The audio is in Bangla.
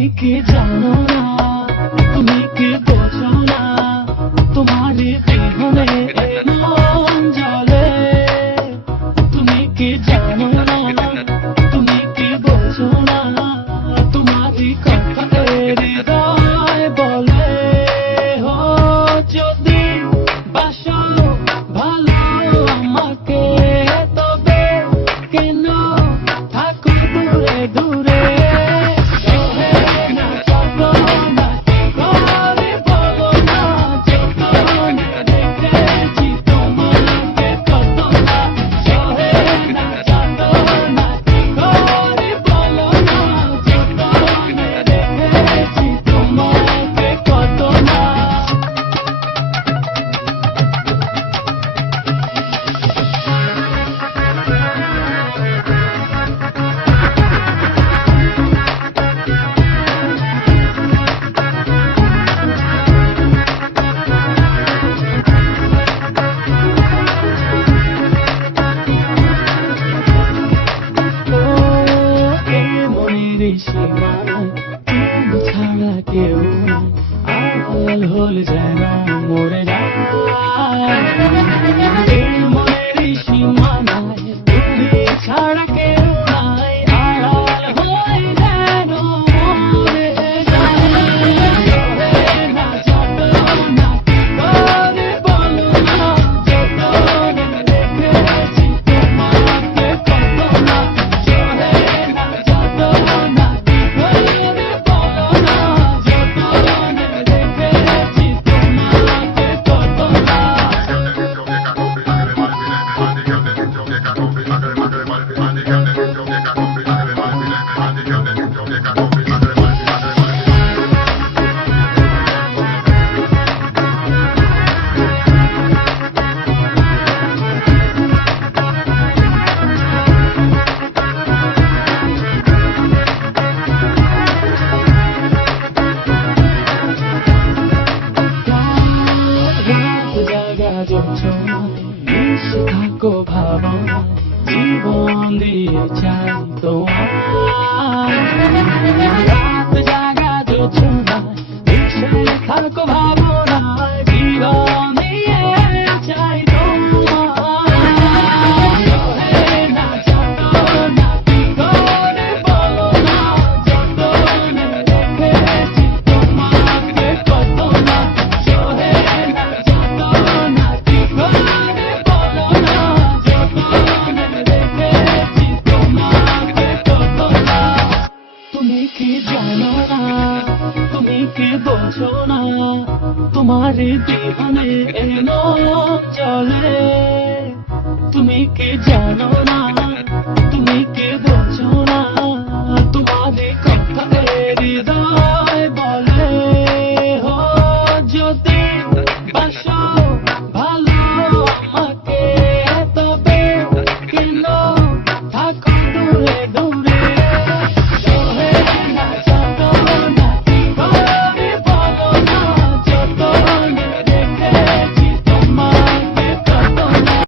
তুমি কি জানো না, তুমি কি বোঝো না, তোমার বিহনে মন জ্বলে। তুমি কি জানো না, তুমি কি বোঝো না, তোমার কথা হৃদয় বলে। ও যদি বাসো ভালো আমাকে, তবে কেন থাকো দূরে দূরে। তুমি ছাড়া কেউ আড়াল হলে যেন মরে যায়। মনের সীমানায় তুমি ছাড়া কেউ নাই, আড়াল হলে যেন মরে যায়। না যত না কি করে বলো না, যতনে রেখেছি তোমাকে কত না। না যত না থাকো ভাবনা, জীবন দিয়ে চাই তোমার। রাত জাগা যোচনা, মিশে থাকো ভাবনা, জীবন দিয়ে চাই তোমার। না যত না কি করে বলো না, যতনে রেখেছি তোমাকে কত না। না যত না কি করে তুমি কি জানো না, তুমি কি বোঝো না, তোমার বিহনে মন চলে। তুমি কি জানো না, তুমি কি বোঝো না, তোমার কথা হৃদয়